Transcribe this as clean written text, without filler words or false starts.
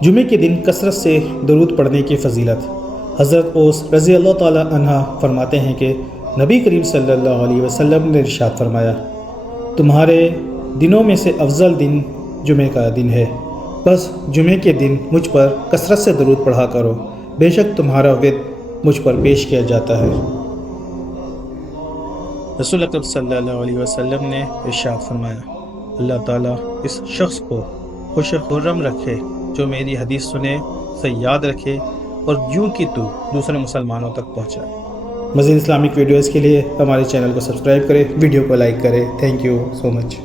جمعے کے دن کثرت سے درود پڑھنے کی فضیلت۔ حضرت اوس رضی اللہ تعالی عنہ فرماتے ہیں کہ نبی کریم صلی اللہ علیہ وسلم نے ارشاد فرمایا، تمہارے دنوں میں سے افضل دن جمعے کا دن ہے، بس جمعے کے دن مجھ پر کثرت سے درود پڑھا کرو، بے شک تمہارا ورد مجھ پر پیش کیا جاتا ہے۔ رسول اکرم صلی اللہ علیہ وسلم نے ارشاد فرمایا، اللہ تعالیٰ اس شخص کو خوش خرم رکھے جو میری حدیث سنے، اسے یاد رکھے اور یوں کی تو دوسرے مسلمانوں تک پہنچائے۔ مزید اسلامک ویڈیوز کے لیے ہمارے چینل کو سبسکرائب کریں، ویڈیو کو لائک کریں۔ Thank you so much.